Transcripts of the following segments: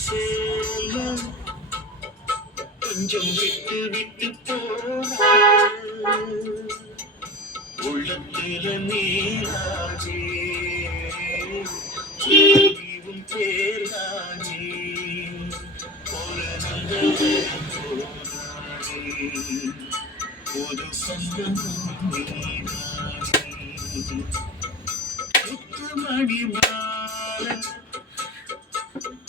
சேலம் கொஞ்சம் விட்டு விட்டு போன உள்ளத்தில நீராஜே ஜீவும் பேராஜே ஒரு நந்தே ஒரு சந்தம் நீராஜே முத்துமணி மால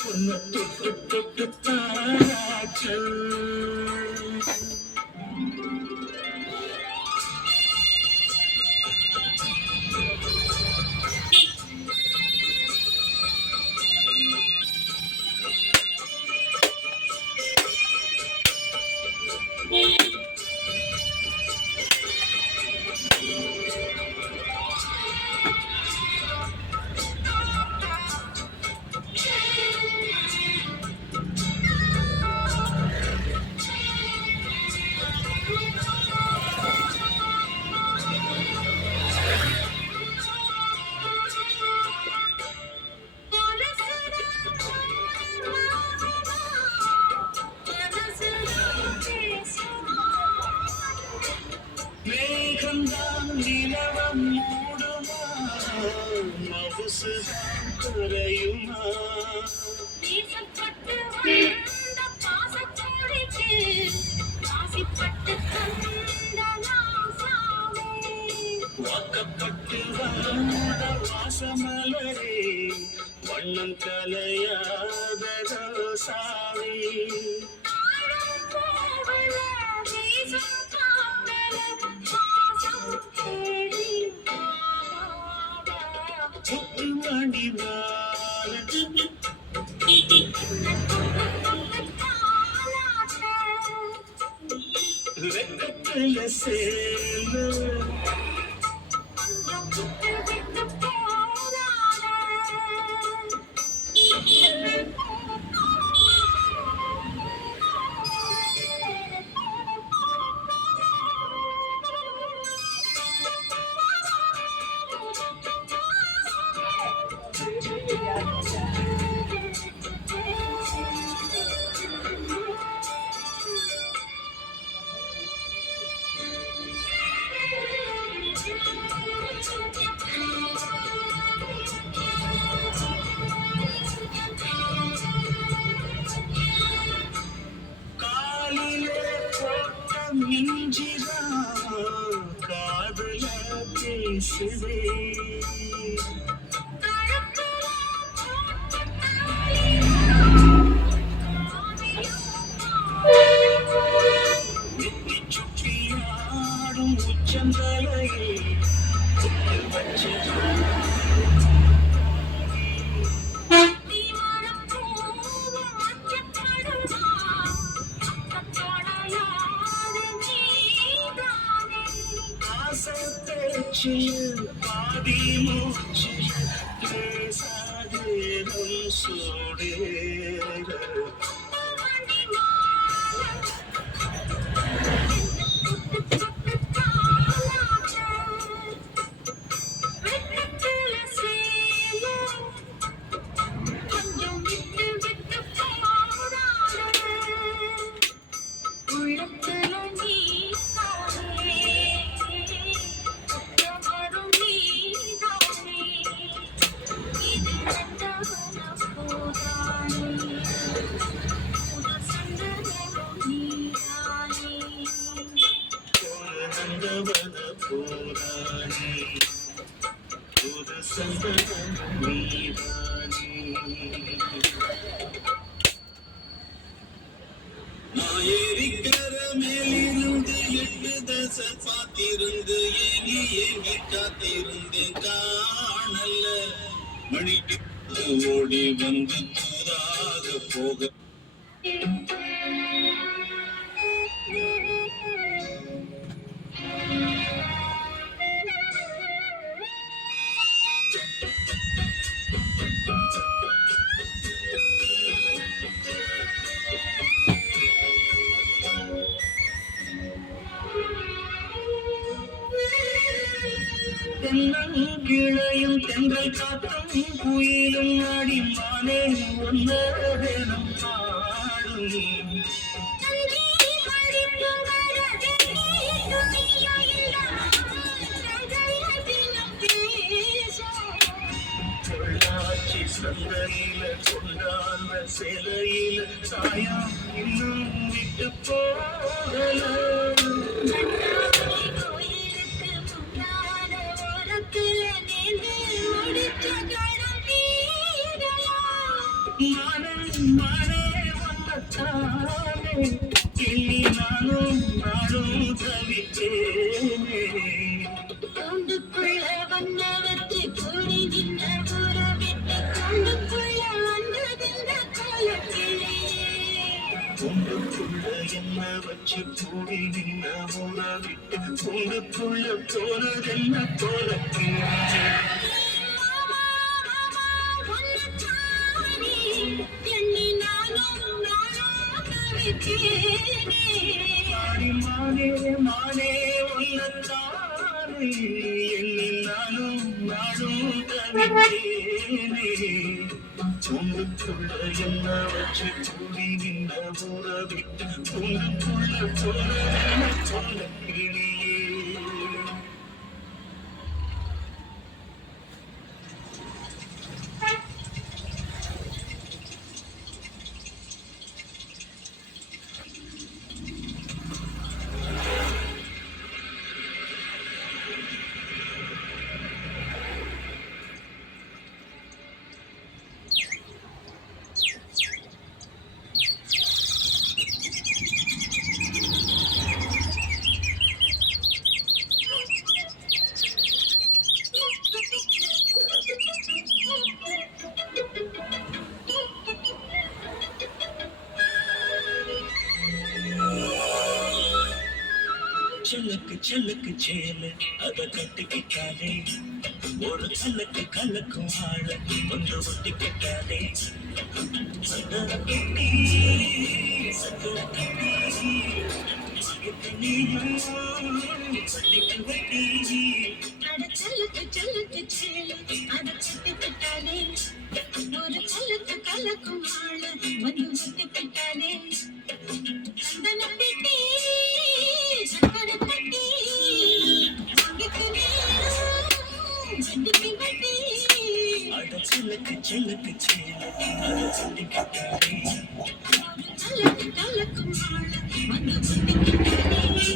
பொண்ணு தொட்டு தொட்டு தாராச்சல் நிலவம் மூடுமா மவுசுதான் குறையுமா வாக்கப்பட்டு வந்த வாசமலரே வண்ணம் கலையாத ரோசாவே முத்துமணி மால வெக்கத்துல சேலம் மிஞ்சிரா காதல பேசுவே நெத்தி சுட்டியாடும் உச்சந்தலையே வச்சு பாதி மூச்சு பேசாதேனும் சூடே ஏரிக்கர மேலிருந்து 8 தசை பார்த்திருந்து ஏங்கி ஏங்கி காத்திருந்தேன் காணல மணிக்கு ஓடி வந்து தூராக போக கிளையும் தென்றல் காத்தும் குயிலும் அடிமானே ஒன்னேனும் பாடும் பொள்ளாச்சி சந்தையில கொண்டாந்த சிலையில சாயம் இன்னும் விட்டு போகல மானே வந்தானே எண்ணி நானும் நானும் தவித்தேனே கூண்டுக்குள்ள வந்தவற்றை கூடி நின்ற உறவிட்டு கூண்டுக்குள்ள வந்ததென்ற கோலக்கிளியே கூண்டுக்குள்ள என்ன வச்சு கூடி நின்ன உறவிட்டு கூண்டுக்குள்ள போனதென்ன கோலக்கிளியே மானே மானே உள்ளத்தானே எண்ணி நானும் நானும் தவித்தேனே கூண்டுக்குள்ள என்ன வச்சு கூடி நின்ற உறவிட்டு கூண்டுக்குள்ள போனதென்ன கோலக்கிளியே செல்லுக்கு செல்லுக்கு சேல அத கட்டிக்கிட்டாலே ஒரு கல்லுக்கு கல்லுக்கும் ஆள ஒன்று ஒட்டிக்கிட்டாலே சக்கர கட்டி சக்கர கட்டி நீயும் பட்டிக்கு வட்டி செல்லுக்கு செல்லுக்கு சேல அத கட்டிக்கிட்டாலே ஒரு கல்லுக்கு கல்லுக்கும் ஆள வந்து ஒட்டிக்கிட்டாலே சந்தன பெட்டி சக்கர கட்டி அட செல்லுக்கு செல்லுக்கு சேல அத கட்டிக்கிட்டாலே கல்லுக்கு கல்லுக்கும் ஆள வந்து ஒட்டிக்கிட்டாலே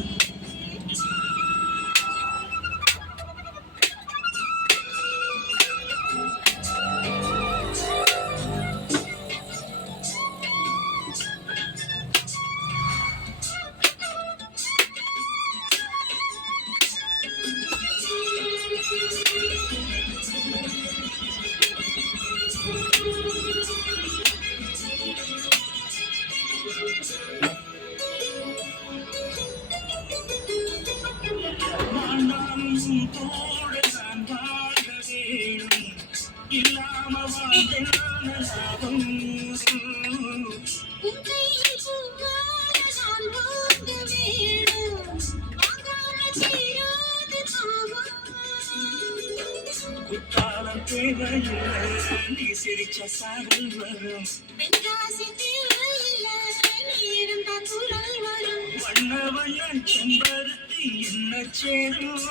வாழ்ந்தாலும் கூட நான் வாழ வேணும் இல்லாம வாழ்ந்தான லாபம் குத்தாலம் தேவையில்லை நீ சிரிச்ச சாரல் வரும் வண்ண வண்ண செம்பருத்தி என்ன சேரும்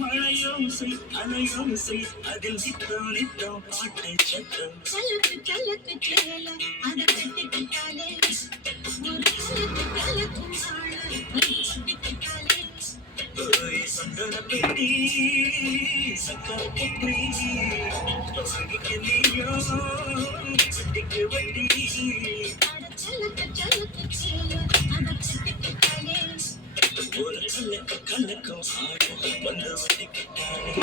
மழையோசை அலையோசை அதில் நித்தம் நித்தம் பாட்டு சத்தம் கலக்கு கலக்கு சேல அத கட்டிக்கிட்டாலே ஒரு கலக்கு கலக்கும் ஆள கட்டிக்கிட்டாலே சந்தன பெட்டி சக்கர கட்டி வாங்கிக்க நீயோ வட்டிக்கு வட்டி கலக்கு கலக்கு சேல அத கட்டிக்கிட்டாலே ஒரு கல்லக்கு கல்லக்கும் ஆட வந்து வட்டிக்கிட்டாலே